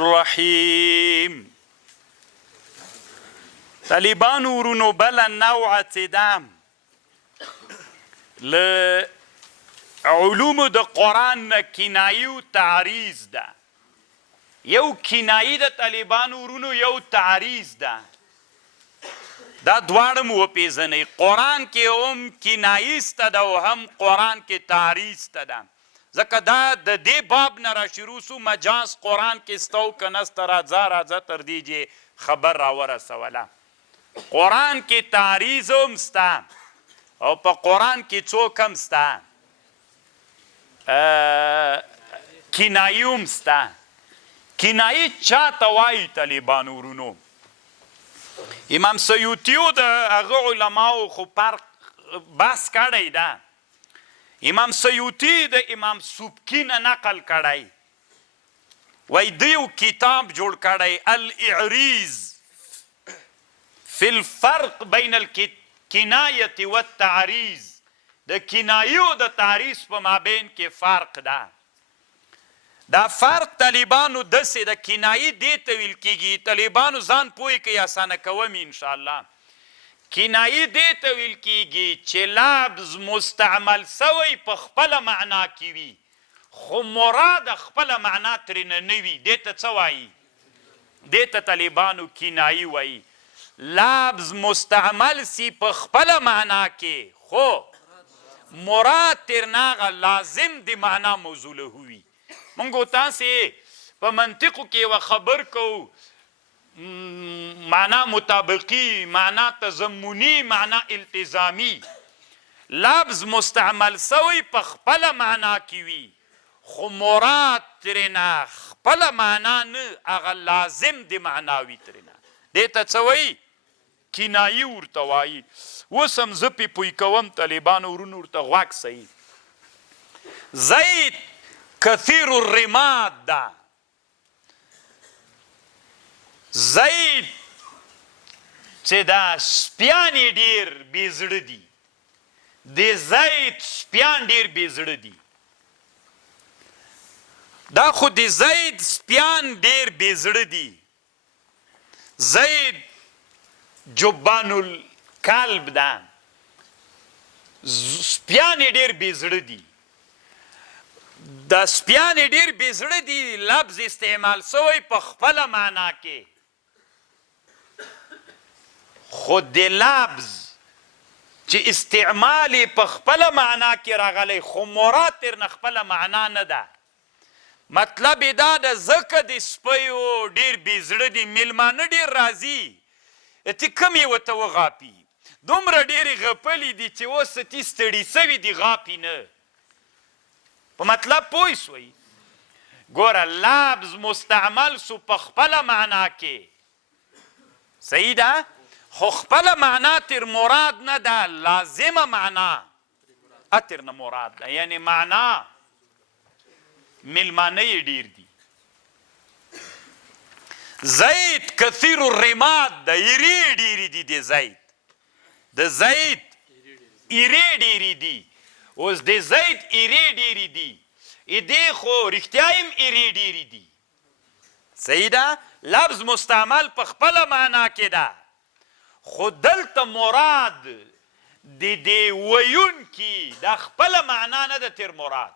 الرحیم. طالبانو ورونو بله نوعه چې ده له علومو د قرآن نه کنایي و تعریض ده. یو کنایي د طالبانو ورونو یو تعریض ده. دا دواړه مو وپېژنئ. قرآن کې هم کنایي سته ده او هم قرآن کې تعریض سته ده. ځکه دا د دې باب نه را شروع سو مجاز قرآن کې سته او که نسته راځه تر دې چې خبر راورسوله. قرآن کې تعریض هم سته او په قرآن کې څوک هم سته کنایي هم سته. کنایي چا ته وایي طالبانو ورونو؟ امام سیوطیو د هغه علماو خو فرق بحث کړی ده. امام سیوطي د امام سبکي نه نقل کړی، وایي ده یو کتاب جوړ کړی الاعجاز فی الفرق بین الکنایة والتعریض. د کنایي او د تعریض په مابین کې فرق ده. دا فرق طالبانو داسې د کنایي دې ته ویل کېږي. طالبانو ځان پوه کوي، اسانه کوم انشاءالله. کنایي دې ته ویل کېږي چې لفظ مستعمل سوی په خپله معنا کې وي خو مراد خپله معنا ترېنه نه وي. دې ته څه وایي؟ دې ته طالبانو کنایي وایي. لفظ مستعمل سی په خپله معنا کې خو مراد ترېنه هغه لازم د معنا موضوع له وي. مونږ تاسې په منطقو کې یوه خبر کوو، معنا مطابقي، معنا تضمني، معنا التزامي. لفظ مستعمل سوی په خپله معنا کې وي خو مراد ترېنه خپله معنا نه، هغه لازم د معنا وي ترېنه. دې ته څه وایي؟ کنایي ورته وایي. اوس هم زه پې پوی کوم طالبانو ورونو ورته غوږ صحیح. زید کثیر الرماد ده. زید چې دا سپیان یې ډېر بې زړه دي. د زید سپیان ډېر بې زړه دي. دا خو د زید سپیان ډېر بې زړه دي. زید جبان الکلب ده. سپیان یې ډېر بې زړه دي. دا سپیان یې ډېر بې زړه دي لفظ استعمال سوی په خپله معنا کې خو د لفظ چې استعمال یې په خپله معنا کې راغلی خو مراد ترنه خپله معنا نه ده. مطلب یې دا ده ځکه د سپیو ډېر بې زړه دي، میلمانه ډېر راځي، ته کم یې ورته وغاپي. دومره ډېرې غپلي دي چې اوس تی ستړي سوي دي، غاپي نه. په مطلب پوه سوئ؟ ګوره لفظ مستعمل سو په خپله معنا کې، صحیح ده، خو خپله معنا تر مراد نه ده، لازمه معنا اتر نه مراد ده. یعنی معنا میلمانه یې ډېر دي. زید کثیر الرماد ده. ایرې ډېرې دي د زید. د زید ایرې ډېرې دي. اوس د زید ایرې ډېرې دي. دې خو رښتیا هم ایرې ډېرې دي. صحیح ده؟ لفظ مستعمل په خپله معنا کې ده خو دلته مراد د دې ویونکي دا خپله معنا نه ده تر مراد،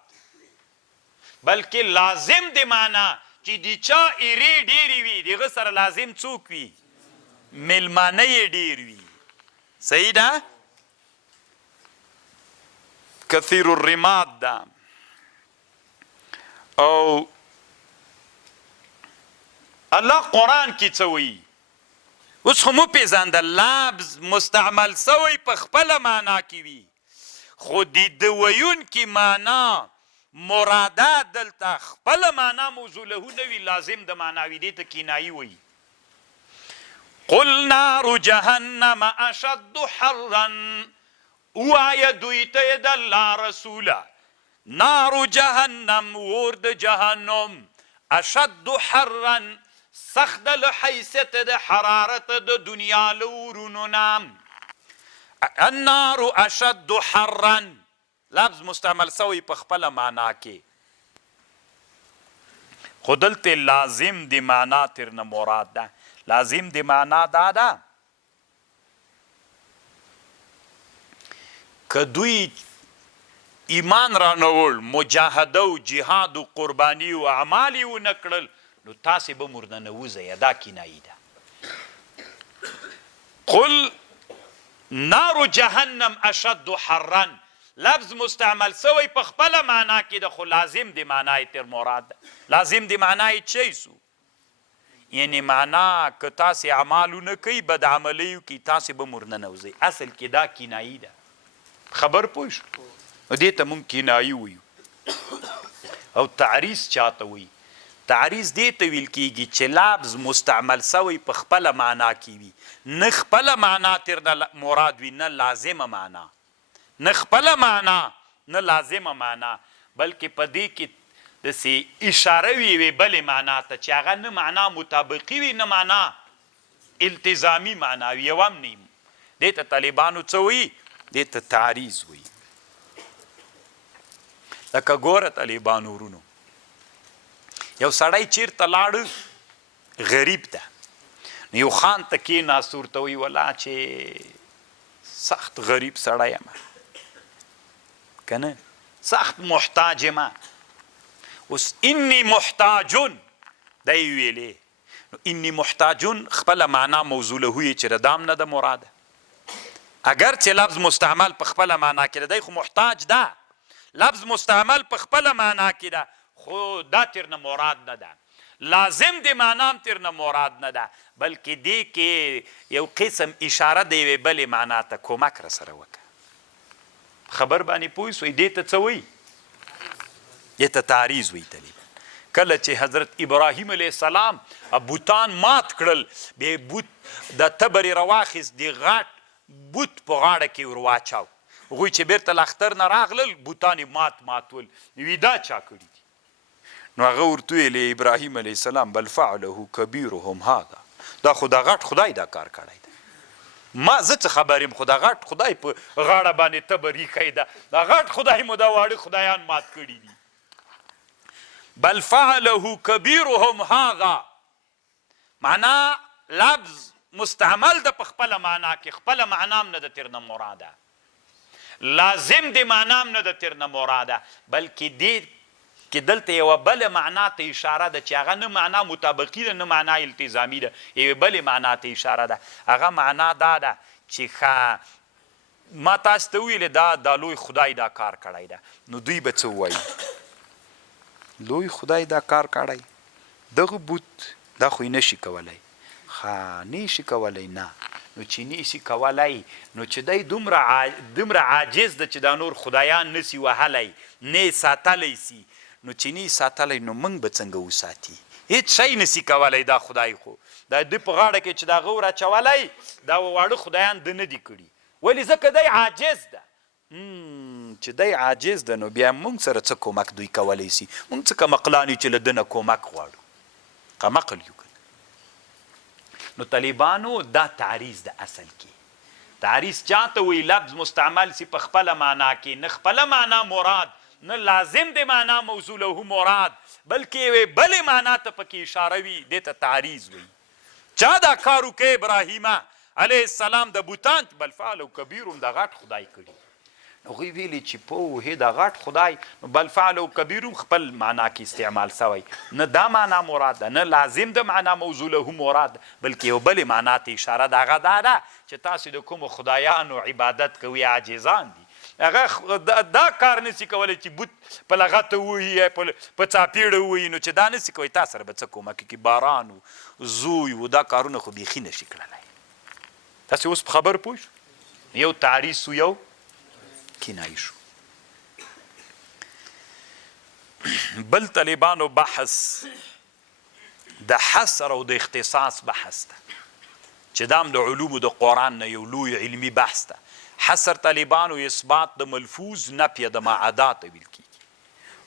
بلکې لازم د معنا چې د چا ایرې ډېرې وي د هغه سره لازم څوک وي؟ میلمانه یې ډېر وي. صحیح ده؟ کثیر الرماد ده. او الله قرآن کې څه وایي؟ اوس خو مو پېژانده لفظ مستعمل سوی په خپله معنا کې وي خو د ویونکي معنا مراده دلته خپله معنا موضوع له نه وي، لازم د معنا وي. دې ته کنایي وایي. قل نار جهنم اشد حرا. ووایه دوی ته یې د الله رسوله نار جهنم، اور د جهنم، اشد حرا، سخت ده له حیثیت د حرارت د دنیا له اورونو نه. النار اشد حرا لفظ مستعمل سوی په خپله معنا کې خو دلته لازم د معنا ترنه مراد ده. لازم د معنا دا ده که دوی ایمان رانوړ، مجاهده و جهاد و قرباني و اعمال یې ونه کړل، نو تاسې به مرننه وځئ. دا کنایي ده. قل نار جهنم اشد حرا، لفظ مستعمل سوی په خپله معنا کې ده، خو لازم د معنا یې تر مراد ده. لازم د معنا یې چی سو؟ یعنی معنا که تاسې اعمالونه کوي، بد عملیو کې تاسې به مرننه وځئ. اصل کې دا کنایي ده. خبر پوه شو؟ دې ته مونږ کنایي وایو. او تعریض چاته وایي؟ تعریض دې ته ویل کېږي چې لفظ مستعمل سوی په خپله معنا کې وي، نه خپله معنا ترنه مراد وي، نه لازمه معنا، نه خپله معنا نه لازمه معنا، بلکې په دې کې داسې اشاره وي بلې معنا ته چې هغه نه معنا مطابقي وي، نه معنا التزامي معنا وي، یو هم نه. دې ته طالبانو څه وایي؟ دې ته تعریض وایي. لکه ګوره طالبانو ورونو، یو سړی چیرته لاړ غریب ته، نو یو خان ته کېناست، ورته وایي والله چې سخت غریب سړی یم که نه، سخت محتاج یم. اوس انی محتاجون دی ویلې، نو انی محتاجون خپله معنا موضوع له یې چې ردام نه ده مراده. اگر چې لفظ مستعمل په خپله معنا کې ده، دی خو محتاج ده. لفظ مستعمل په خپله معنا کې ده، خو دا ترنه مراد نه ده. لازم د معنا هم ترنه مراد نه ده، بلکې دې کې یو قسم اشاره د یوې بلې معنا ته کومک را سره وکړه. خبر باندې پوه سوئ؟ دې ته څه وایي؟ دې ته تعریض وایي. کله چې حضرت ابراهیم علیه السلام بوتان مات کړل، بیا بوت د تبرې راواخیست، د غټ بوت په غاړه کې ور واچاو. هغوی چې بیرته له اختر نه راغلل، بوتان یې ماتول. وی دا چا کړي دي؟ نو هغه ورته ویلې ابراهیم علیه السلام بل فعله کبیرهم هذا، دا خو دا غټ خدای دا کار کړی دی. ما زه څه خبر یم؟ خو دا غټ خدای په غاړه باندې تبر ایښی ده، دا غټ خدای مو دا واړه خدایان مات کړي دي. بل فعله کبیرهم هذا، معنا لفظ مستعمل ده په خپله معنا کې، خپله معنا هم نه ده ترنه مراده، لازم د معنا هم نه ده ترنه مراده، بلکې دې کې دلته یوه بله معنا ته اشاره ده چې هغه نه معنا مطابقي ده، نه معنا التزامي ده، یوې بلې معنا ته اشاره ده. هغه معنا دا ده چې ښه ما تاسو ته وویلې دا لوی خدای دا کار کړی ده، نو دوی به څه ووایي؟ لوی خدای دا کار کړی، دغه بوت دا خو یې نشي کولی. ښه نه شي کولی؟ نه. نو چې نه شي کولی، نو چې دی دومره عاجز ده چې دا نور خدایان نسي وهلی، نه ساتلی سي، نو چې نه ساتلی، نو موږ به څنګه وساتي؟ هېڅ شی نسي کولی دا خدای. خو دا د په غاړه کې چې دا هغه ور اچولی، دا واړه خدایان ده نه دي کړي. ولې؟ ځکه دی عاجز ده. چې دی عاجز ده، نو بیا موږ سره څه کومک دوی کولی سي؟ موږ څه کمقلان یو چې له ده نه کومک غواړو؟ کمقل یو. نو طالبانو دا تعریض ده. اصل کې تعریض چاته وایي؟ لفظ مستعمل سي په خپله معنا کې، نه خپله معنا مراد، نه لازم د معنا موضوع له مراد، بلکې یوې بلې معنا ته پکې اشاره وي. دې ته تعریض وایي. چا دا کار وکړی؟ ابراهیم علیه السلام د بوتان بل فعله کبیرهم، دا غټ خدای کړي. هغوی ویلي چې پوهې دا غټ خدای، نو بل فعله کبیرهم خپل معنا کې استعمال سوی، نه دا معنا مراد ده، نه لازم د معنا موضوع له مراد، بلکې یو بلې معنا ته اشاره ده. هغه دا ده چې تاسو د کومو خدایانو عبادت کوئ، عاجزان دي، هغه دا کار نسي کولی چې بوت په لغته ووهي، په څاپېړه ووهي، نو چې دا نسي کوی، تا سره به څه کومک وکړي؟ باران و زوی و دا کارونه خو بیخي نشي کړلی. تاسې اوس په خبر پوه شو؟ یو تعریض سو، یو کنایي شو. بل طالبانو بحث د حصر او د اختصاص بحث ده، چې دا هم د علومو د قرآن نه یو لوی علمي بحث ده. حصر طالبانو اثبات د ملفوظ نفی د معادات ویل کیږي،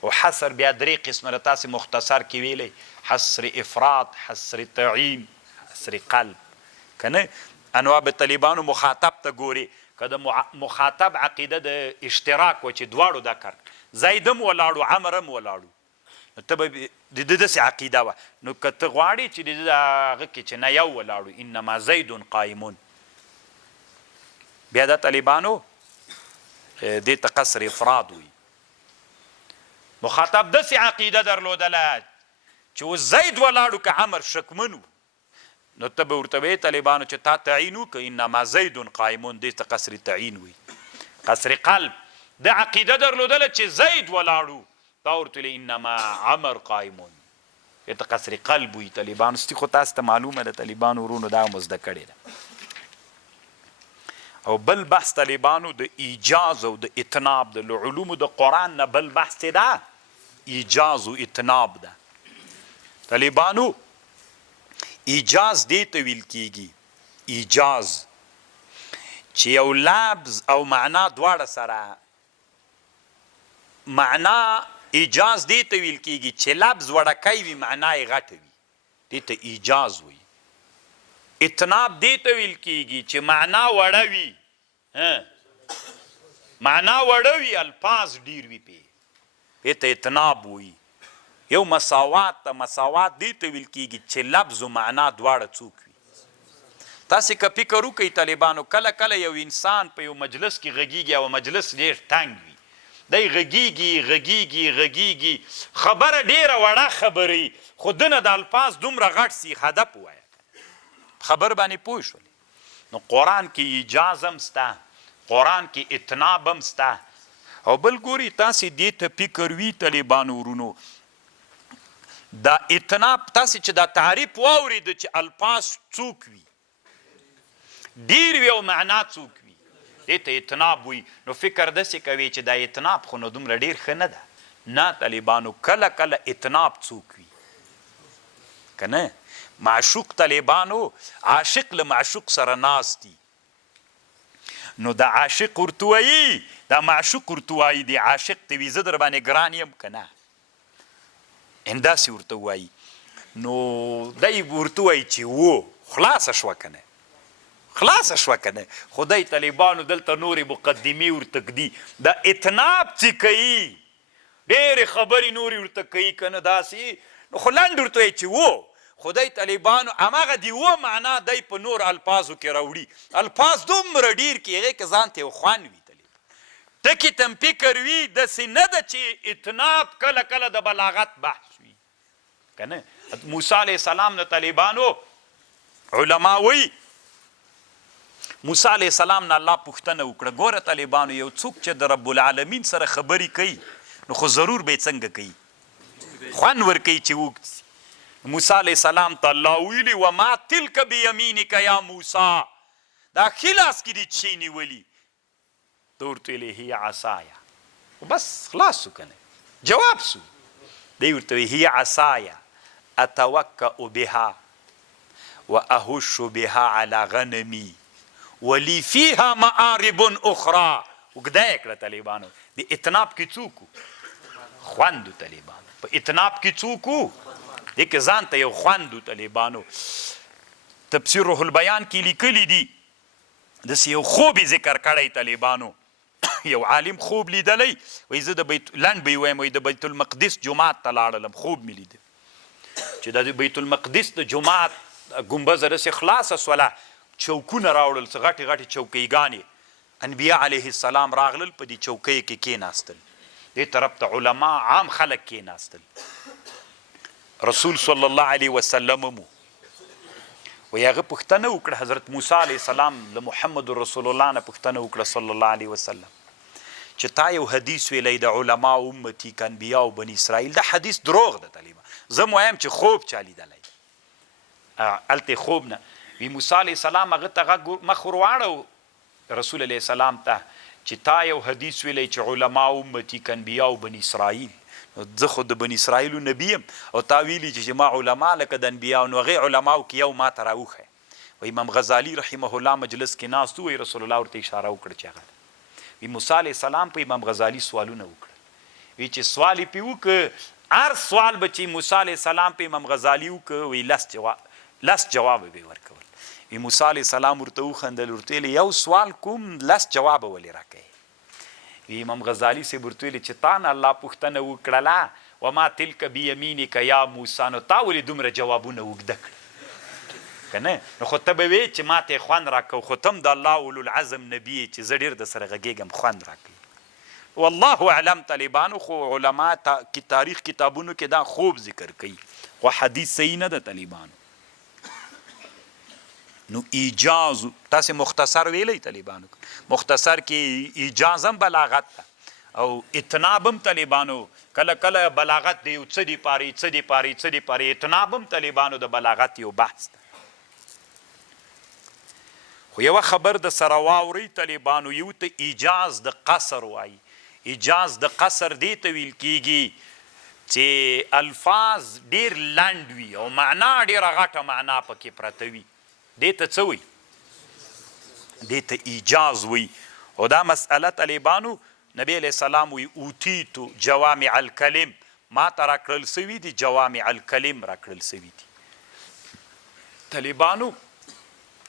او حصر بیا درې قسمه را تاسې مختصر کې ویلی: حصر افراد، حصر تعین، حصر قلب. که نه انواع به طالبانو مخاطب ته ګوري، که د مخاطب عقیده د اشتراک و چې دواړو دا کار، زید هم ولاړو، عمر هم ولاړو، نو ته به د ده داسې عقیده وه. نو که ته غواړې چې د ده هغه کې چې نه یو ولاړو انما زید قایمون، بیا دا طالبانو دې ته قصر افراد وي. مخاطب داسې عقیده درلودله چې اوس زید ولاړو که عمر شکمن و، نو ته به ورته ویې طالبانو چې تا تعین وکړه انما زید قایمون، دې ته قصر تعین وي، قصر قلب. د عقیده درلودله چې زید ولاړو، تا ورته ویلې انما عمر قایمون، دې ته قصر قلب وي. طالبانو ستي خو تاسو ته معلومه ده، طالبانو ورونو دا مو زده کړې ده. او بل بحث طالبانو د ایجاز او د اتناب د علومو د قرآن نه بل بحث ده ایجاز او اتناب ده. طالبانو ایجاز دې ته ویل کیږي، ایجاز چې یو لفظ او معنا دواړه سره، معنا ایجاز دې ته ویل کیږي چې لفظ وړکی وي معنا یې غټه وي، دې ته ایجاز وي. اتناب دې ته ویل کیږي چې معنا وړه وي، معنا وړه وي الفاظ ډیر وي پې، دې ته اتناب وي. یو مساوات ته مساوات دې ته ویل کیږي چې لفظ و معنا دواړه څوک وي. تاسې که فکر وکئ طالبانو، کله کله یو انسان په یو مجلس کې غږیږي او مجلس ډېر تنګ وي، دی غږیږي خبره ډېره وړه خبرې، خو دنه د الفاظ دومره غټ سي هدف ووایه، خبر باندې پوه شولې. نو قرآن کې ایجاز هم سته، قرآن کې اتناب هم سته. او بل ګوري تاسې دې ته فکر وي طالبانو ورونو، دا اتناب تاسې چې دا تعریف واورېده چې الفاظ څوک وي، ډیر وي او معنا څوک وي، دې ته اتناب وي. نو فکر داسې کوي چې دا اتناب خو نو دومره ډیر ښه نه ده. نه طالبانو، کله کله اتناب څوک وي که نه. معشوق طالبانو، عاشق له معشوق سره ناست دي، نو د عاشق ورته وایي، دا معشوق ورته وایي د عاشق ته وي زه در باندې ګران یم که نه، همداسې ورته وایي. نو دی ورته وایي چې و خلاصه شوه که نه، خلاصه شوه که نه. خو دی طالبانو دلته نورې مقدمې ورته ږدي، د اتناب چې کوي ډېرې خبرې نورې ورته کوي که نه داسې، نو خو لنډ ورته وایي چې و. خدای طالبانو هماغه دی و معنا دی په نور الفاظو کې راوړي، الفاظ دومره ډیر کې هغې کې ځان ته یو خوند وي، ټکي ته فکر وي، داسې نه ده چې اتناب کله کله د بلاغت بحث وي که نه. موسی علیه السلام نه طالبانو علما وایي موسی علیه السلام نه الله پوښتنه وکړه، ګوره طالبانو یو څوک چې د رب العالمین سره خبرې کوي نو خو ضرور به یې څنګه کوي، خوند ورکوي چې اوږد سي. موسی علیه السلام ته الله ویلي وما تلک بیمینک یا موسی، دا ښي لاس کې دي چې نیولي، ده ورته ویلې هي عصایه، بس خلاص سو که نه، جواب سو. دی ورته وی هي عصایه اتوکأ بها واهش بها على غنمي ولی فیها معارب اخرى. اوږده یې کړه طالبانو. د اتناب کې څوک خوند طالبانو، په اتناب کې څوک دې کې ځان ته یو خوند طالبانو. تفسیر روح البیان کې لیکلي دي، داسې یو خوب یې ذکر کړی طالبانو. یو عالم خوب لیدلی، وایي زه د لنډ به یې وایم، وایي د بیت المقدس جومات ته لاړلم، خوب مې لیده چې د بیت المقدس د جومات ګمبزه داسې خلاصه سوله، چوکونه راوړل، څه غټې غټې چوکیګانې، انبیا علیه السلام راغلل، په دې چوکیو کې کېناستل، دې طرف ته علما عام خلک کېناستل، رسول صلی الله علیه وسلم مو وایي هغه پوښتنه وکړه، حضرت موسی علیه السلام له محمد رسول الله نه پوښتنه وکړه صلی الله علیه وسلم چې تا یو حدیث ویلی د علماو امتي که انبیاو بني اسرائیل، دا حدیث دروغ ده طالبه، زه م وایم چې خوب چا لیدلی، هلته خوب نه. وی موسی علیه السلام هغه ته مخ ور واړو رسول علیه السلام ته چې تا یو حدیث ویلی چې علماو امتي که انبیاو بني اسرائیل، زه خو د بني اسرائیلو نبي یم او تا ویلي چې ما علما لکه د انبیاو، نو هغې علماو کې یو ما ته راوښی. و امام غزالی رحمه الله مجلس کې ناست وی، رسول الله ورته اشاره وکړه چې هغه وی موسی علیه السلام په امام غزالی سوالونه وکړه، وی چې سوال یې پې وکړه، هر سوال به چې موسی علیه السلام په امام غزالی وکړه، وی لس جواب به یې ورکول. وی موسی علیه السلام ورته وخندل، ورته ویلې یو سوال کوم لس جوابه ولې راکوې. وی امام غزالی صاحب ورته ویلې چې تا نه الله پوښتنه وکړله، وما تلک بیمینک یا موسی، نو تا ولې دومره جوابونه اوږده کړه که نه؟ نو خو ته به وې چې ما ته یې خوند راکړو، خو ته هم د الله اولوالعزم نبي یې چې زه ډېر درسره غږېږم، خوند راکوي. والله اعلم طالبانو خو علما تاریخ کتابونو کې دا خوب ذکر کوي، خو حدیث صحیح نه ده طالبانو. نو ایجاز تاسې مختصر ویلی طالبانو، مختصر کې ایجاز هم بلاغت ده او اتناب هم طالبانو کله کله بلاغت د یو څه دپارې څه دپارې څه دپارې، اتناب هم طالبانو د بلاغت یو بحث ده. خو یوه خبر د سره واورئ طالبانو، یو ته ایجاز د قصر وایي. ایجاز د قصر دې ته ویل کیږي چې الفاظ ډېر لنډ وي او معنا ډېره غټه معنا پکې پرته وي، دې ته څه وایي؟ دې ته ایجاز وایي. او دا مسئله طالبانو نبی علیه السلام وی اوتیتو جوامع الکلم، ما ته راکړل سوي دي جوامع الکلم راکړل سوي دي طالبانو.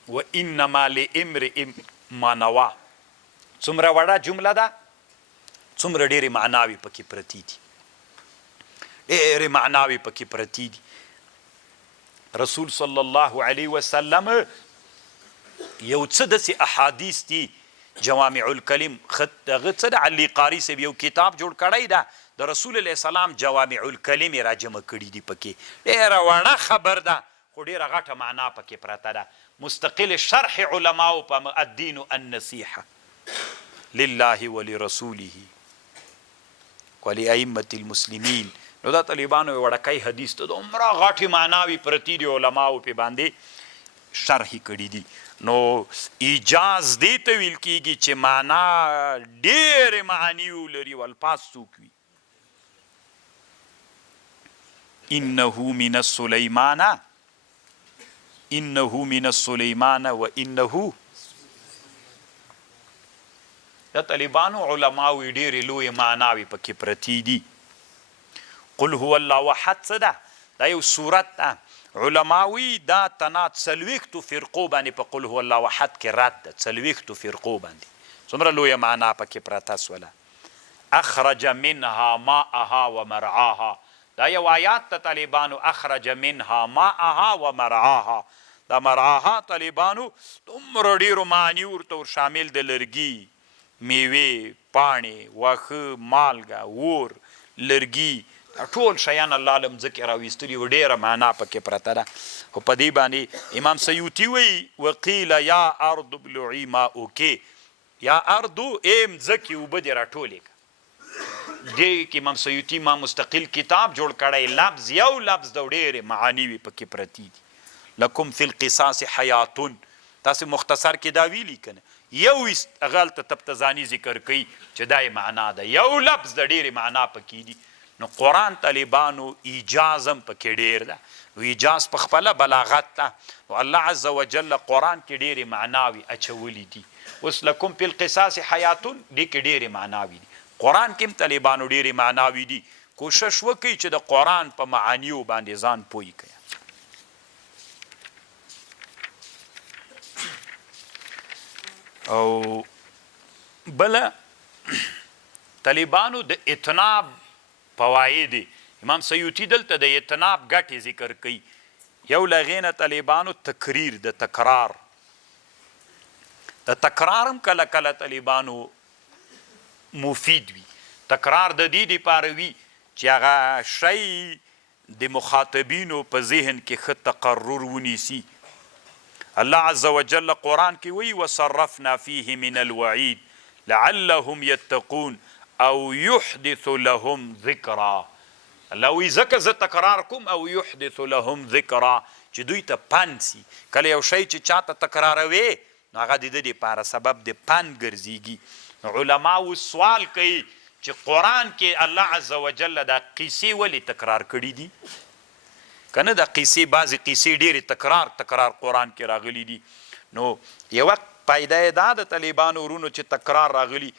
و انما لامرئ ما نوی، څومره وړه جمله ده، څومره ډېرې معناوې پکې پرتې دي، ډېرې معناوې پکې پرتې دي. رسول صلی الله علیه وسلم یو څه داسې احادیث دي جوامع الکلم، هغه څه د علي قاري صاحب یو کتاب جوړ کړی ده د رسول علیه السلام جوامع الکلم یې راجمع کړي دي، پکې ډېره وړه خبر ده خو ډېره غټه معنا پکې پرته ده. مستقل شرح علماو په الدین النصیحه لله ولرسوله ولأئمة المسلمین. نو دا طالبانو یو وړکی حدیث ته دومره غټې معناوې پرتې دي، علماو پې باندې شرح کړي دي. نو ایجاز دې ته ویل کېږي چې معنا ډېرې معانی ولري او الفاظ څوک وي. انه من السلیمان، انه من السلیمان و انه، دا طالبانو علماوی ډېرې لویې معناوې پکې پرتې دي. قل هو الله احد څه ده؟ دا یو صورت ده. علماوی دا تنا څلوېښتو فرقو باندې په قل هو الله احد کې رد ده، څلوېښتو فرقو باندې څومره لویه معنا پکې پرته سوله. اخرج منها ماءها و مرعاها، دا یو آیات ته طالبانو اخرج منها ماءها و مرعاها، دا مرعاها طالبانو دومره ډېرو معنی ورته ور شامل د لرګي، میوې، پاڼې، واښه، مالګه، اور، لرګي، ټول شیان الله له مځکې راویستلي و، ډېره معنا پکې پرته ده. خو په دې باندې امام سیوطي وایي وقیل یا ارض ابلعي ماؤک، یا ارضو ای مځکې اوبه دې راټولې کړه. دې کې امام سیوطي ما مستقل کتاب جوړ کړی، لفظ یو لفظ د ډېرې معانی وي پکې پرتې دي. لکم فی القصاص حیاتون، تاسې مختصر کې دا ویلي که نه، یو هغه هلته تبتزاني ذکر کوي چې دا یې معنا ده، یو لفظ د ډېرې معنا پکې دي. نو قرآن طالبانو ایجاز هم پکې ډېر ده، نو ایجاز په خپله بلاغت ده. نو الله عز وجل قرآن کې ډېرې معناوې اچولي دي. اوس لکم فی القصاص حیاتون دې کې ډېرې معناوې دي، قرآن کې هم طالبانو ډېرې معناوې دي. کوشش وکړئ چې د قرآن په معانیو باندې ځان پوه کړئ. او بله طالبانو د اتناب فواید، امام سیوطي دلته د اتناب ګټې ذکر کوي. یو له هغې نه طالبانو تکریر د تکرار، د تکرار هم کله کله طالبانو مفید وي. تکرار د دې دپاره وي چې هغه شی د مخاطبینو په ذهن کې ښه تقرر ونیسي. الله عز وجل قرآن کې وی وصرفنا فيه من الوعید لعلهم يتقون او يحدث لهم ذکرا. الله وی ځکه زه تکرار کوم او يحدث لهم ذکرا چې دوی ته پند سي. کله یو شی چې چاته تکراروي نو هغه د ده دپاره سبب د پند ګرځېږي. علماو سوال کوي چې قرآن کې الله عز وجل دا قیسې ولې تکرار کړي دي؟ که نه دا قیسې بعضې قیسې ډېرې تکرار قرآن کې راغلي دي. نو یوه پیدا یې دا د طالبانو ورونو چې تکرار راغلي.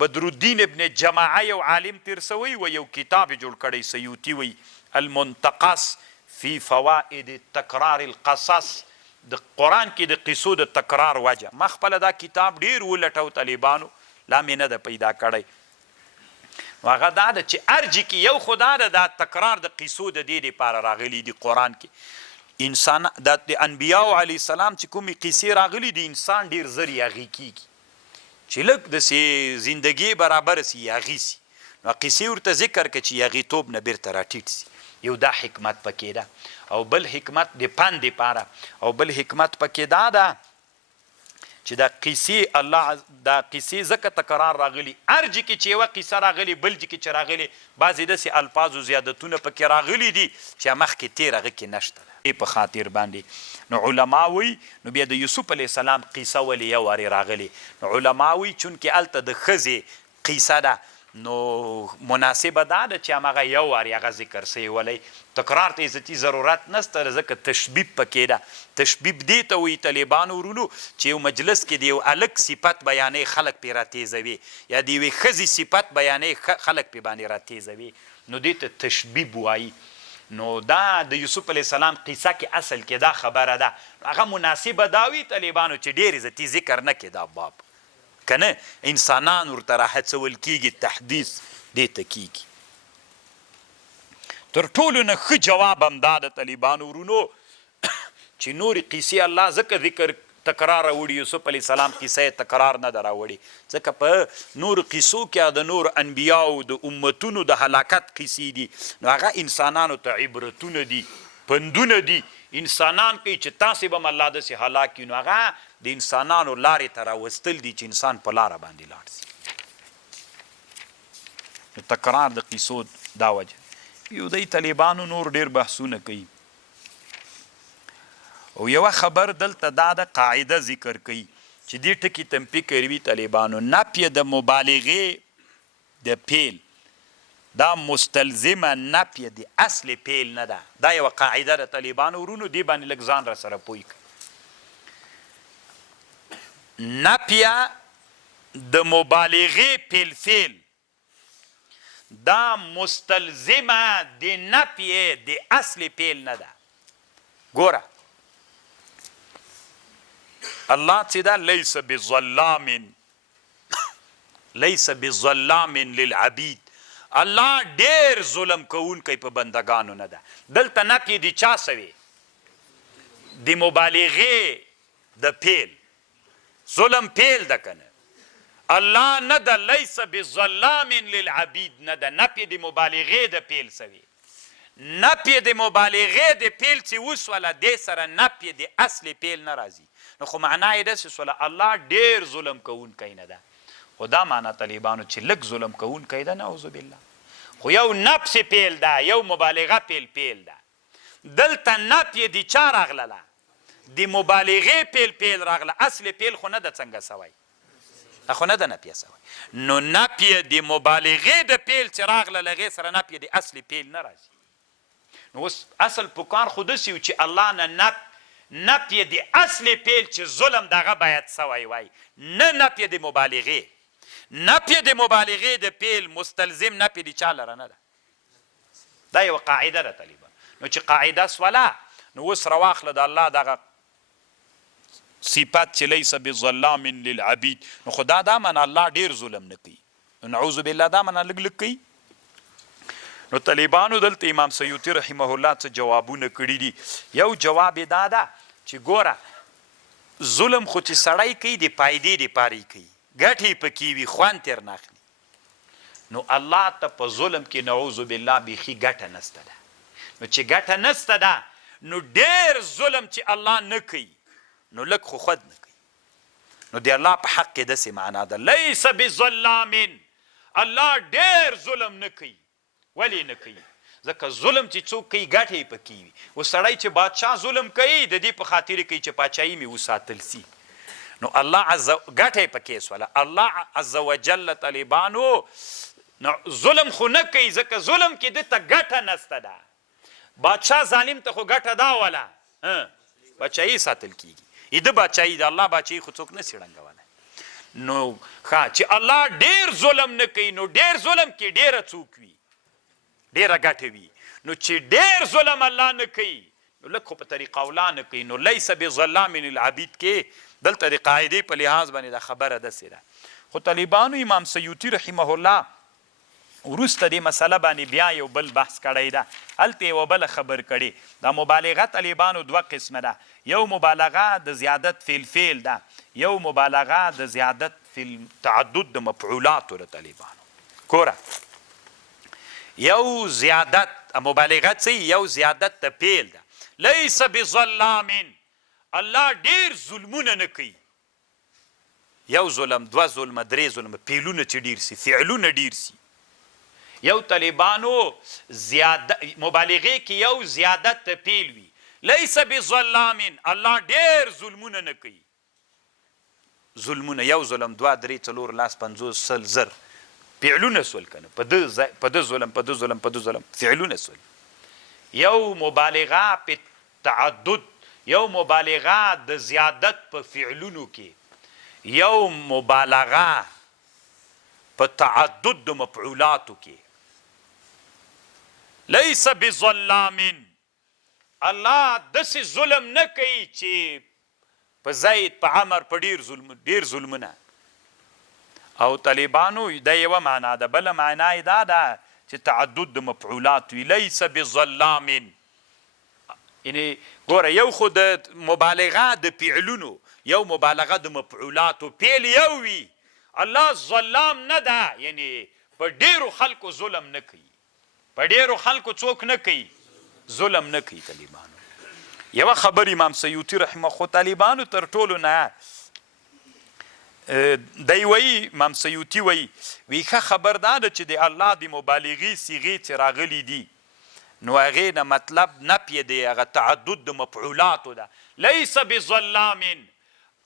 بدرالدین ابن جماعه یو عالم تیر سوی و یو کتاب جوړ کړی سیوطي وی المنتقص فی فوائد تکرار القصص، د قرآن کې د قصو د تکرار وجه. ما خپله دا کتاب ډېر ولټو طالبانو، لا مې نه ده پیدا کړی. نو هغه دا ده چې ارجې کې یو خو دا ده دا تکرار د قیسو د دې دپاره راغلي دي قرآن کې انسان د انبیاو علیه السلام چې کومې قیسې راغلي دي انسان ډېر زر یاغي کېږي چې لږ داسې زندګي برابره سي یاغي سي نو قیسې ورته ذکر کړه چې یاغیتوب نه بیرته راټیټ سي یو دا حکمت پکې ده او بل حکمت د پند دپاره او بل حکمت پکې دا ده چې دا قیسې الله دا قیسې ځکه تکرار راغلي هر جې کې چې یوه قیسه راغلي بل جې کې چې راغلي بعضې داسې الفاظو زیادتونه پکې راغلي دي چې مخکې تېر هغه کې نشته ده په خاطر باندې نو علما وی نو بیا د یوسف علیه السلام قیسه ولې یو وارې راغلي نو علما وی چونکې هلته د ښځې قیسه ده نو مناسبه دا ده چې همغه یو وارې هغه ذکر سوی ولی تکرار ته عزتي ضرورت نسته ځکه تشبیب پکې ده تشبیب دې ته وایي طالبانو ورونو چې یو مجلس کې د یو هلک صفت بیانوي خلک پرې راتیزوي یا د یوې ښځې صفت بیانوي خلک پرې باندې راتیزوي نو دې ته تشبیب وایي نو دا د یوسف علیه السلام قیسه کې اصل کې دا خبره ده هغه مناسبه دا وي طالبانو چې ډېر عزتي ذکر نه کړي دا باب که نه انسانان ورته راهڅول کېږي تحدیث دې ته کېږي تر ټولو نه ښه جواب هم دا د طالبانو ورونو چې نورې قیسې الله ځکه ذکر تکرار راوړي یوسف علیه السلام قیسه یې تکرار نه ده راوړي ځکه په نورو قیسو کې د نورو انبیاو د امتونو د هلاکت قیسې دي نو هغه انسانانو ته عبرتونه دي پندونه دي انسانان کوي چې تاسې به م الله داسې هلاک کړي نو هغه د انسانانو لارې ته راوستل دي چې انسان په لاره باندې لاړ شي نو تکرار د قیسو دا وجه یو دی طالبانو نور ډېر بحثونه کوي او یوه خبر دلته دا د قاعده ذکر کوي چې دې ټکي تنپی کوي طالبانو نفی د مبالغې د پیل دا مستلزمه نفی د اصل پیل نه ده دا یوه قاعده د طالبانو ورونو دې باندې لږ ځان را سره پوه کړي نفیه د مبالغې پیل فیل دا مستلزمه د نفی د اصل پیل نه ده ګوره الله چې دا لیس بظلام للعبید الله ډېر ظلم کوونکی په بندگانو نه ده دلته نفی د چا سوی د مبالغې د پیل ظلم پیل ده که نه الله نه ده لیس بظلام للعبید نه ده نفی د مبالغې د پیل سوی نفی د مبالغې د پیل چې وسوله دې سره نفی د اصل پیل نه راځي نو خو معنا یې داسې سوله الله ډېر ظلم کوونکی نه ده خو دا معنا طالبانو چې لږ ظلم کوونکی ده نعوذ بالله خو یو نفس پیل ده یو مبالغه پیل ده دلته نفی د چا راغلله د مبالغې پیل راغله اصل پیل خو نه ده څنګه سوی خو نه ده نفیه سوی نو نفی د مبالغې د پیل چې راغله هغې سره نفی د اصل پیل نه راځي نو اوس اصل پکار خو داسې و چې الله نه نفی د اصل پیل چې ظلم دغه باید سوی وای نه نفی د مبالغې نفی د مبالغې د پیل مستلزم نفی د چا لره نه ده دا یوه قاعده ده طالبان نو چې قاعده سوله نو اوس رواخله د الله دغه صفت چې لیس بظلام للعبید نو خو دا من الله ډېر ظلم نه کوي نعوذ بالله دا من لږ کوي نو طالبانو دلته امام سیوطي رحمه الله څه جوابونه کړي دي یو جواب یې دا ده چې ګوره ظلم خو چې سړی کوي د فایدې دپاره یې کوي ګټې پکې وي خوند تېر نه اخلي نو الله ته په ظلم کې نعوذ بالله بیخي ګټه نسته ده نو چې ګټه نسته ده نو ډېر ظلم چې الله نه کوي نو لږ خو خود نه کوي نو د الله په حق کې داسې معنا ده لیس بظلام الله ډېر ظلم نه کوي ولې نه کوي ځکه ظلم چې څوک کوي ګټې یې پکې وي اوس سړی چې بادشاه ظلم کوي د دې په خاطر کوي چې پاچاهي مې وساتل سي نو الله ګټه یې پکې سوله الله عز وجل طالبانو ظلم خو نه کوي ځکه ظلم کې ده ته ګټه نسته ده بادشاه ظالم ته خو ګټه دا وله بادشاهي ساتل کېږي د بادشاهي د الله بادشاهي خو څوک نسي ړنګولی نو ښه چې الله ډېر ظلم نه کوي نو ډېر ظلم کې ډېره څوک وي ډېره ګټه وي نو چې ډېر ظلم الله نه کوي نو لږ خو په طریقه اولا نه کوي نو لیس بظلام للعبید کې دلته د قاعدې په لحاظ باندې دا خبره داسې ده خو طالبانو امام سیوطي رحمه الله وروسته دې مسله باندې بیا یو بل بحث کړی ده هلته یوه بله خبر کړي دا مبالغه طالبانو دوه قسمه ده یو مبالغه د زیادت فی الفعل ده یو مبالغه د زیادت فی التعدد د مفعولاتو د طالبانو ګوره یو زیادت مبالغه څه یو زیادت د فعل ده لیس بظلام الله ډیر ظلمونه نه کوي یو ظلم دوه ظلمه درې ظلمه فعلونه چې ډیر سي فعلونه ډیر سي یو طالبانو مبالغه کې یو زیادت د فعل وي لیس بظلام الله ډیر ظلمونه نه کوي ظلمونه یو ظلم دوه درې څلور لاس پنځوس سل زر فعلونه سول کنه په ده ظلم په ده ظلم په ده ظلم فعلونه سول یو مبالغه په تعدد یو مبالغه د زیادت په فعلونو کې یو مبالغه په تعدد د مفعولاتو کې لیس بظلام الله داسې ظلم نه کوي چې په زید په عمر په ډیر ظلمونه او طالبانو دا یوه معنا ده بله معنا یې دا ده چې تعدد د مفعولات وي لیس بظلام یعنې ګوره یو خو د مبالغه د فعلونو یو مبالغه د مفعولاتو فعل یو وي الله ظلام نه ده یعنې په ډیرو خلکو ظلم نه کوي په ډیرو خلکو څوک نه کوي ظلم نه کوي طالبانو یوه خبر امام سیوطي رحمه خو طالبانو تر ټولو نه دی وایي امام سیوطي وایي ښه خبر دا ده چې د الله د مبالغې صیغې چې راغلي دي نو هغې نه مطلب نفی دی هغه تعدد د مفعولاتو ده لیس بظلام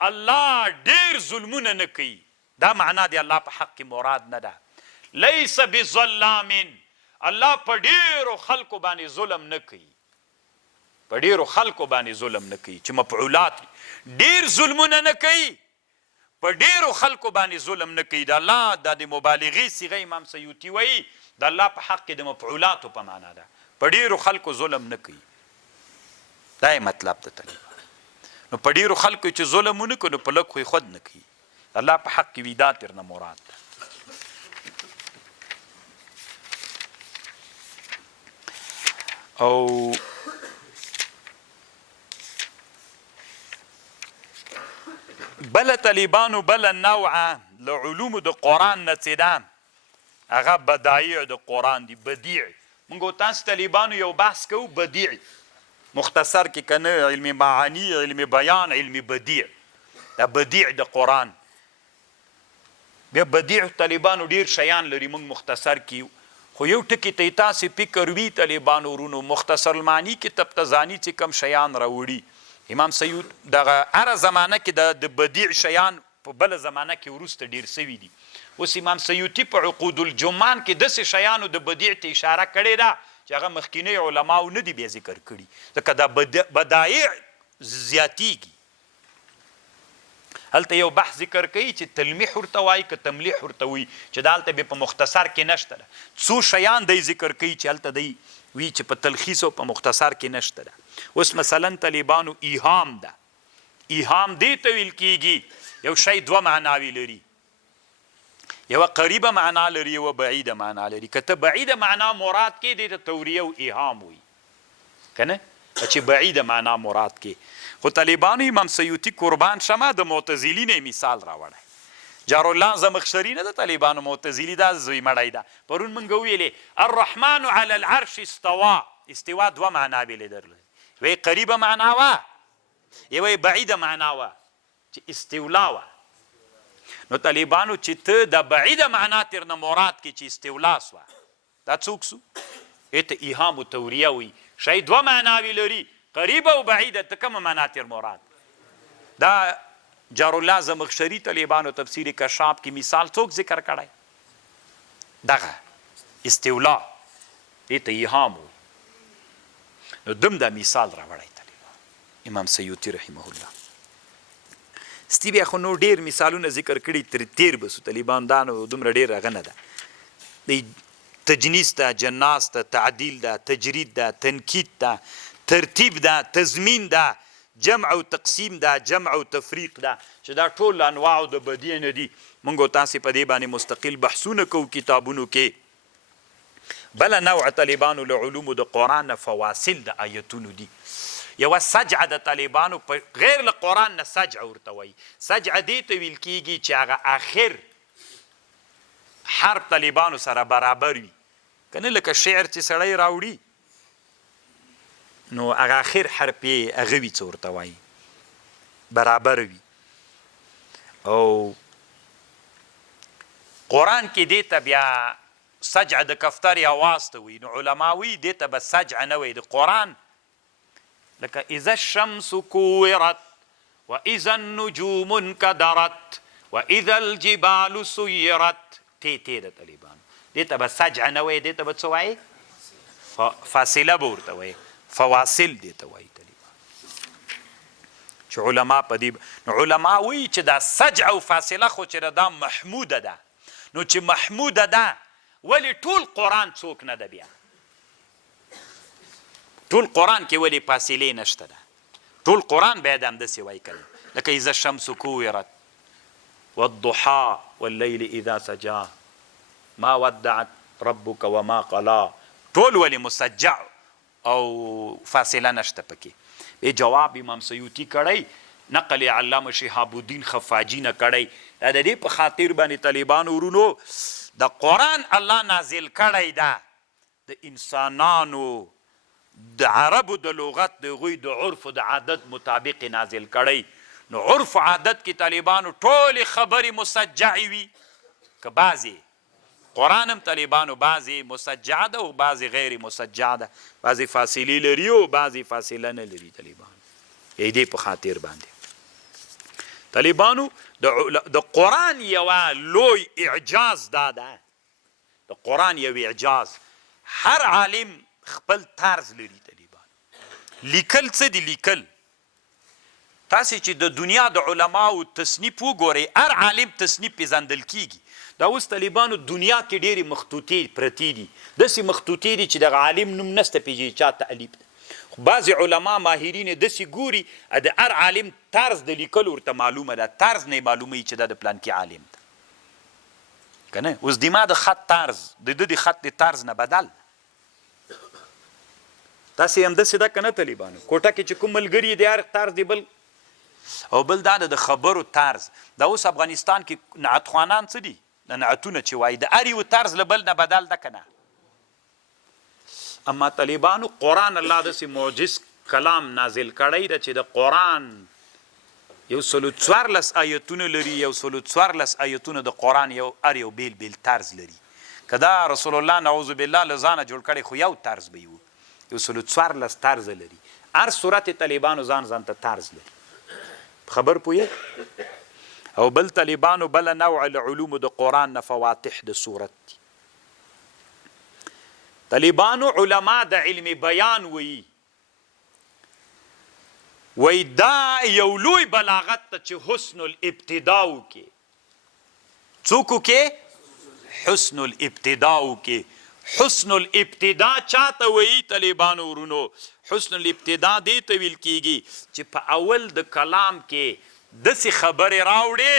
الله ډیر ظلمونه نه کوي دا معنا دی الله په حق کې مراد نه ده لیس بظلام الله په ډیرو خلکو باندې ظلم نه کوي په ډیرو خلکو باندې ظلم نه کوي چې مفعولات ډیر ظلمونه نه کوي په ډیرو خلکو باندې ظلم نه کوي د الله د مبالغې صیغه امام سیوطي وایي د الله په حق کې د مفعولاتو په معنا ده په ډیرو خلکو ظلم نه کوي دا یې مطلب ده نو په ډیرو خلکو چې ظلم ونه کړي نو په لږ خو یې خود نه کوي الله په حق کې وي دا ترنه مراد ده او بله طالبانو بله نوعه له علومو د قرآن نه چې ده هغه بدایع د قرآن دي بدیع موږ تاسو طالبانو یو بحث کوو بدیع مختصر کې که نه علم معانی علم بیان علم بدیع دا بدیع د قرآن بیا بدیع طالبانو ډیر شیان لري موږ مختصر کیو خو یو ټکي ته تاسې فکر وي طالبانو ورونو مختصر المعانی کې تبتزانی چې کم شیان راوړي امام سیود دغه هره زمانه کې د بدیع شیان په بله زمانه کې وروسته ډیر سوي دي اوس امام سیوطي په عقود الجمان کې داسې شیانو د بدیع ته اشاره کړې ده چې هغه مخکینی علماو نه دي بیا ذکر کړي ځکه دا بدایع زیاتیږي هلته یو بحث ذکر کوي چې تلمیح ورته وایي که تملیح ورته وایي چې دا هلته بیا په مختصر کې نشته ده څو شیان دی ذکر کوي چې هلته دی وی چې په تلخیص او په مختصر کې نشته ده اوس مثلا طالبانو ایهام ده ایهام دې ته ویل کیږي یو شی دوه معناوي لري یوه قریبه معنا لري یوه بعیده معنا لري که ته بعیده معنا مراد کې دې ته توریه او ایهام وي که نه چې بعیده معنا مراد کې خو طالبانو امام سیوطي قربان شمه د معتزلي نه مثال راوړی جارالله زمخشري نه د طالبانو معتزلي دا زوی مړی ده پرون موږ وویلې الرحمن علی العرش استوا استوا دوه معناوې لري یوه قریبه معنا وه یوه بعیده معنا وه چې استولا وه نو طالبانو چې ته د بعیده معنا ترنه مراد کې چې استولا سوه دا څوک سو ته ایهام و توریه وي شی دوه معناوې لري قریبه او بعیده ته کومه معنا تر مراد دا جارالله زمخشري طالبانو تفسیر کشاف کې مثال څوک ذکر کړی دغه استولا دې ته ایهام و نو دم دا مثال راوړی طالبان امام سیوطي رحمه الله ستی بیا خو نو ډېر مثالونه ذکر کړي تر تیر بسو طالبان دا نو دومره ډېر هغه نه ده تجنیس ده جناس ده تعدیل ده تجرید ده تنکید ده ترتیب ده تضمین ده جمع او تقسیم ده جمع او تفریق ده چې دا ټول انواع د بدیع نه دي موږ تاسې په دې باندې مستقل بحثونه کوو کتابونو کې بله نوع طالبانو له علومو د قرآن نه فواصل د آیتونو دي. یوه سجعه د طالبانو په غیر له قرآن نه سجعه ورته وایي. سجعه دې ته ویل کېږي چې هغه آخر حرف طالبانو سره برابر وي، که نه لکه شعر چې سړی راوړي نو هغه آخر حرف یې هغه وي څه ورته وایي برابر وي. او قرآن کې دې ته بیا سجعه د کفتر اواز ته وایي. نو علما وایي دې ته به سجعه نه وایي. د قرآن لکه اذا الشمس كورت واذا النجوم انكدرت واذا الجبال سيرت تی د طالبانو دې ته به سجعه نه وایي، دې ته به څه وایي فاصله به ورته وایي، فواصل دې ته وایي طالبان. چې علما په دې نو علما وایي چې دا سجعه او فاصله خو چې دا محموده ده، نو چې محموده ده ولې ټول قرآن څوک نه ده بیا؟ ټول قرآن کې ولې فاصلې نشته ده؟ ټول قرآن باید همداسې وایي کنه لکه اذا الشمس كورت والضحى والليل اذا سجى ما ودعت ربك وما قلى. ټول ولې مسجع او فاصله نشته پکې. به جواب امام سیوطي کړی، نقل علامه شهاب الدین خفاجي نه کړی. دا د دې په خاطر باندې طالبانو ورونو د قرآن الله نازل کړی ده د انسانانو د عربو د لغت د هغوی د عرف و د عادت مطابق نازل کړی. نو عرف عادت کې طالبانو ټولې خبرې مسجعې وي، که بعضې قرآن هم طالبانو بعضې مسجعه ده او بعضې غیر مسجعه ده، بعضې فاصلې لري او بعضې فاصله نه لري طالبانو. دې په خاطر باندې طالبانو د قرآن یوه لوی اعجاز دا ده. د قرآن یو اعجاز، هر عالم خپل طرز لري طالبانو. لیکل څه دي؟ لیکل تاسې چې د دنیا د علماو تصنیف وګورئ، هر عالم تصنیف پېژندل کیږي. دا اوس طالبانو دنیا کې ډېرې مخطوطې پرتې دي، داسې مخطوطې دي چې دغه عالم نوم نسته پېژني چا تألیف ده. خو بعضې علما ماهرین یې داسې ګوري د هر عالم طرز د لیکلو ورته معلومه ده، طرز نه یې معلوموي چې دا د پلانکي عالم ده که نه. اوس د ما د خط طرز د ده د خط د طرز نه بدل تاسې همداسې ده که نه طالبانو؟ کوټه کې چې کوم ملګري د هر طرز دی بل، او بل دا د خبرو طرز. دا اوس افغانستان کې نعتخوانان څه دي؟ د نعتونه چې وایي د هر یو طرز له بل نه بدل ده که نه. اما طالبانو قرآن الله داسې معجز کلام نازل کړی ده چې د قرآن 114 آیتونه لري. 114 آیتونه د قرآن هر یو بیل بیل طرز لري. که دا رسول الله نعوذ بالله له ځانه جوړ کړی خو یو طرز به یو 114 طرز لري. هر صورت طالبانو ځان ته طرز لري. خبر پوهیږئ؟ او بل طالبانو بله نوع العلوم د قرآن نه فواتح د صورت دي. طالبانو علما د علم بیان وی دا یو لوی بلاغت ته چې حسن الابتداء کې څوک کې حسن الابتداء کې حسن الابتداء چاته وی طالبانو ورونو؟ حسن الابتداء دې ته ویل کېږي چې په اول د کلام کې داسې خبرې راوړې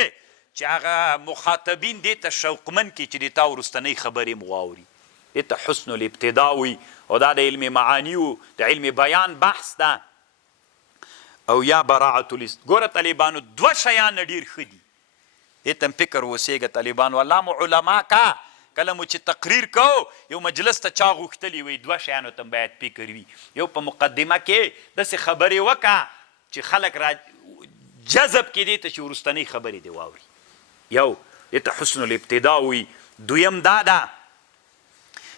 چې هغه مخاطبین دې ته شوقمن کړي چې د تا وروستنۍ خبرې م واوري. دې ته حسن الابتداء وي. او دا د علم معانیو د علم بیان بحث ده. او یا براعت ګوره طالبانو دوه شیان ډېر ښه دي. دې ته فکر وسیږه طالبانو. الله مو علما کا کله مو چې تقریر کو یو مجلس ته چا غوښتلي وي دوه شیانو ته باید فکر وي. یو په مقدمه کې داسې خبرې وکړه چې خلک را جذب کې دې ته چې وروستنۍ خبرې دې واوري. یو دې ته حسن الابتداء وي. دویم دا ده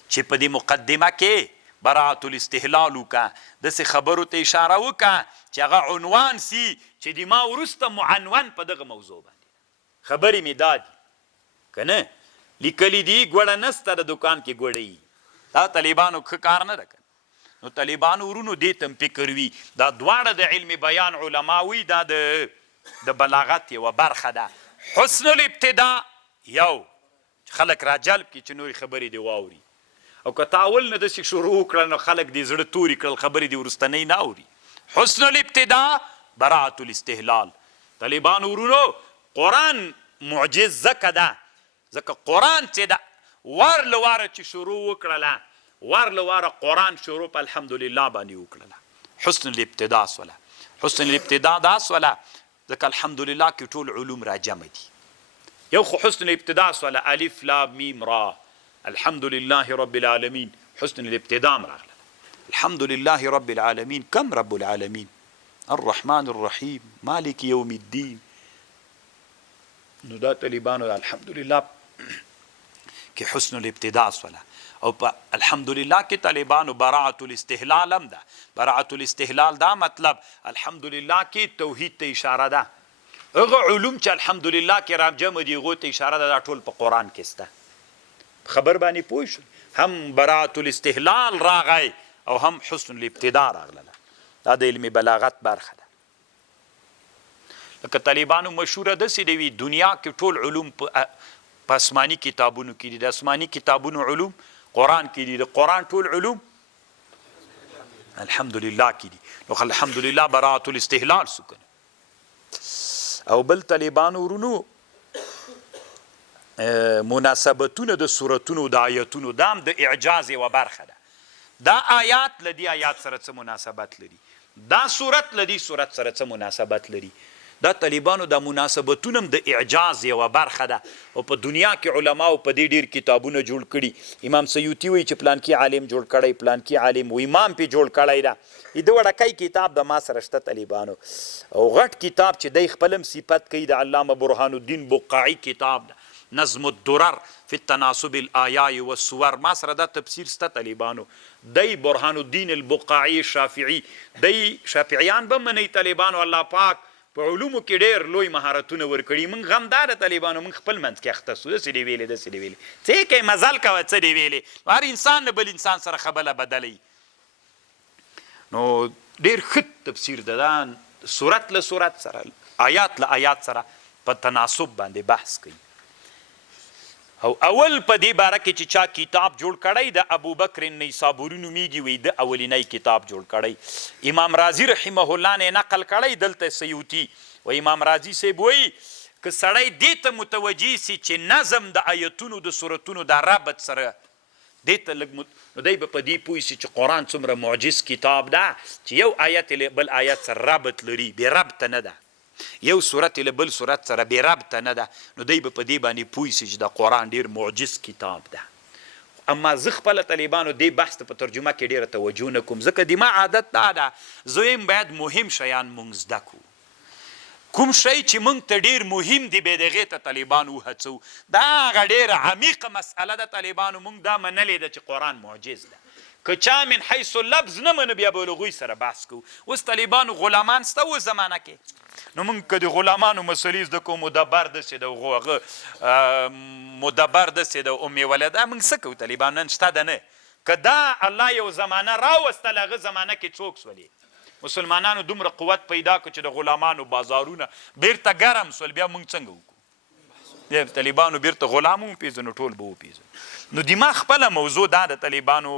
چې په دې مقدمه کې براعت الاستهلال وکړه، داسې خبرو ته اشاره وکړه چې هغه عنوان سي چې د ما وروسته معنون په دغه موضوع باندې خبرې مې دا دي که نه. لیکلي دي ګوړه نسته د دکان کې ګوړه یي. دا طالبانو ښه کار نه ده که نه. نو طالبانو ورونو دې ته فکر وي. دا دواړه د علم بیان علما وي دا د بلاغت یوه برخه ده. حسن الابتداء یو خلک را جلب کړي چې نورې خبرې دې واوري. او که تا اول نه داسې شروع وکړه نو خلک دې زړه توري کړل خبرې دې وروستنۍ نه اوري. حسن الابتداء براعت الاستهلال. طالبانو ورونو قرآن معجز ځکه ده ځکه قرآن چې ده وار له واره چې شروع وکړله وارله واره قرآن شروع په الحمدلله باندې وکړله حسن الابتدا سوله حسن الابتدا دا سوله ځکه الحمدلله کې ټول علوم را جمع دي یو خو حسن الابتدا سوله الف لام میم را الحمد لله رب العالمین حسن الابتدا راغله الحمد لله رب العالمین کم رب العالمین الرحمن الرحیم مالک یوم الدین نو دا طالبانو الحمدلله کې حسن الابتدا سوله او په الحمدلله کې طالبانو براعة الاستهلال هم ده براعة الاستهلال دا مطلب الحمدلله کې توحید ته اشاره ده هغه علوم چې الحمدلله کې راجمع دي هغو ته اشاره ده دا ټول په قرآن کې سته خبر باندې پوه شو هم براعة الاستهلال راغی او هم حسن الابتدا راغله دا د علم بلاغت برخه ده لکه طالبانو مشهوره داسې دی وي دنیا کې ټول علوم په آسماني کتابونو کې دي د آسماني کتابونو علوم قرآن کې دي د قرآن ټول علوم الحمدلله کې دي نو الحمدلله براءة الاستهلال سکنه او بل طالبانو ورونو مناسبتونه د سورتونو د آیتونو دا هم د اعجاز یوه برخه ده دا آیات لدی آیات سره څه مناسبت لري دا صورت لدی صورت سره څه مناسبت لري دا طالبانو دا مناسبتونه هم د اعجاز یوه برخه ده او په دنیا کې علماو په دې ډېر کتابونه جوړ کړي امام سیوطي وایي چې پلانکي عالم جوړ کړی پلانکي عالم و امام پې جوړ کړی ده د وړکی کتاب د ما سره شته طالبانو او غټ کتاب چې دی خپل هم صفت کوي د علامه برهان الدین بقاعي کتاب ده نظم الدرر فی التناسب الآیاء والصور ما سره دا تفسیر سته طالبانو دی برهان الدین البقاعي شافعي دی شافعیان به منی طالبانو الله پاک په علومو کې ډېر لوی مهارتونه ورکړي موږ غمدار طالبانو موږ خپل منځ کې اخته سو داسې دې ویلې داسې دې ویلې څه کوې مزل کوه څه دې ویلې هر انسان له بل انسان سره خبله بدلی نو ډېر ښه تفسیر ده دا صورت له صورت سره آیات له آیات سره په تناسب باندې بحث کوي او اول په دې باره کې چې چا کتاب جوړ کړی د ابوبکر نیسابوري نومیږي وی د اولینی کتاب جوړ کړی امام رازي رحمه الله نه نقل کړی دلته سیوطي و امام رازي صاحب وایي که سړی دې ته متوجه سي چې نظم د آیتونو د صورتونو د ربط سره دې ته لږ نو دی به په دې پوه سي چې قرآن څومره معجز کتاب ده چې یو آیت له بل آیت سره ربط لري بې ربطه نه ده یو صورت له بل صورت سره بې ربطه نه ده نو دی به په دې باندې پوه سي چې د قرآن ډېر معجز کتاب ده اما زه خپله طالبانو دې بحث ته په ترجمه کې ډېره توجه نه کوم ځکه د ما عادت دا ده زه یم باید مهم شیان مونږ زده کړو کوم شی چې مونږ ته ډېر مهم دی بیا د هغې ته طالبانو وهڅو دا هغه ډېره عمیقه مسئله ده طالبانو مونږ دا منلې ده چې قرآن معجز ده که چا من حیث اللفظ نه منه بیا به له هغوی سره بحث کوو اوس طالبانو غلامان سته اوس زمانه کې نو موږ که د غلامانو مسلې زده کوو مدبر داسې ده هغه مدبر داسې ده ام ولده موږ څه کوو طالبان نن شته ده نه که دا الله یو زمانه راوستل هغه زمانه کې څوک سولې مسلمانانو دومره قوت پیدا کړو چې د غلامانو بازارونه بیرته ګرم سول بیا موږ څنګه وکړو بیا طالبانو بیرته غلام وپېژنو ټول به وپېژنو نو د ما خپله موضوع دا د طالبانو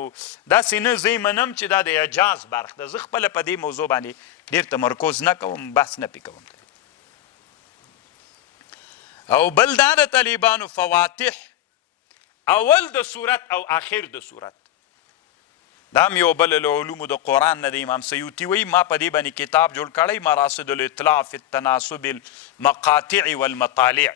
داسې نه زه منم چې دا د اعجاز برخ ده زه خپله په دې موضوع باندې ډېر تمرکز نه کوم بحث نه پې کوم او بل دا د طالبانو فواتح اول د صورت او آخر د صورت دا هم یو بل له علومو د قرآن نه د امام سیوطي وایي ما په دې باندې کتاب جوړ کړی مراسد الاطلاع فی التناسب المقاطع والمطالع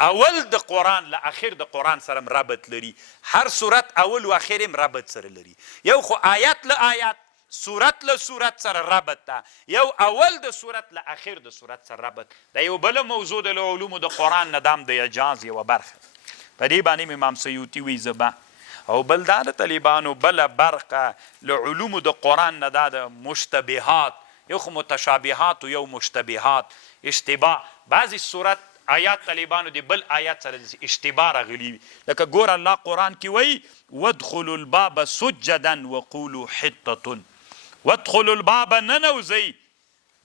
اول د قرآن له آخر د قرآن سره ربط لري هر صورت اول و آخر هم ربط سره لري یو خو آیت له آیت صورت له صورت سره ربط ده یو اول د صورت له آخر د صورت سره ربط دا یو بله موضوع د علومو د قرآن نه دام د اعجاز یوه برخه په دې باندې امام سیوطي وایي زه او بل دا د طالبانو بله برخه له علومو د قرآن نه دا د مشتبهات یو خو متشابهات و یو مشتبهات اشتباه بعضې صورت آیات طالبانو دی بل آیات سره اشتباه راغلي لکه ګور الله قرآن کې وایي وادخلوا الباب سجدا وقولوا حطة وادخلوا الباب ننوځئ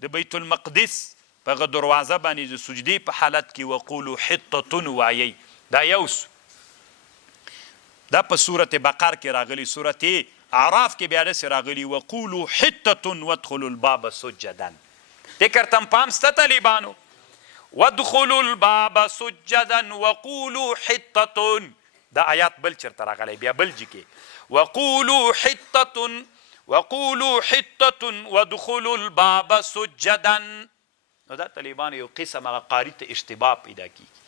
د بیت المقدس په هغه دروازه باندې د سجدې په حالت کې وقولوا حطة وایئ دا یو دا په صورت بقر کې راغلی صورت اعراف کې بیا داسې راغلی وقولوا حطة وادخلوا الباب سجدا دې کرتم پام سته طالبانو وادخلوا الباب سجدا وقولوا حطة دا آیات بل چرته راغلی بیا بل جي کې وقولوا حطة وادخلوا الباب سجدا. نو دا طالبان یو قسم هغه قاري ته اشتباه پیدا کیږي.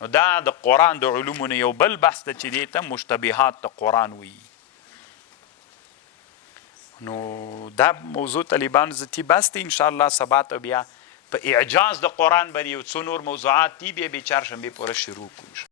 نو دا د قرآن د علومو نه یو بل بحث ته چې دی ته مشتبهات د قرآن وي. نو دا موضوع طالبان زتی بس دی انشاءالله سبا ته بیا په اعجاز د قرآن باندې یو څو نور موضوعات دي بیا به چهارشنبې پورې شروع کوو.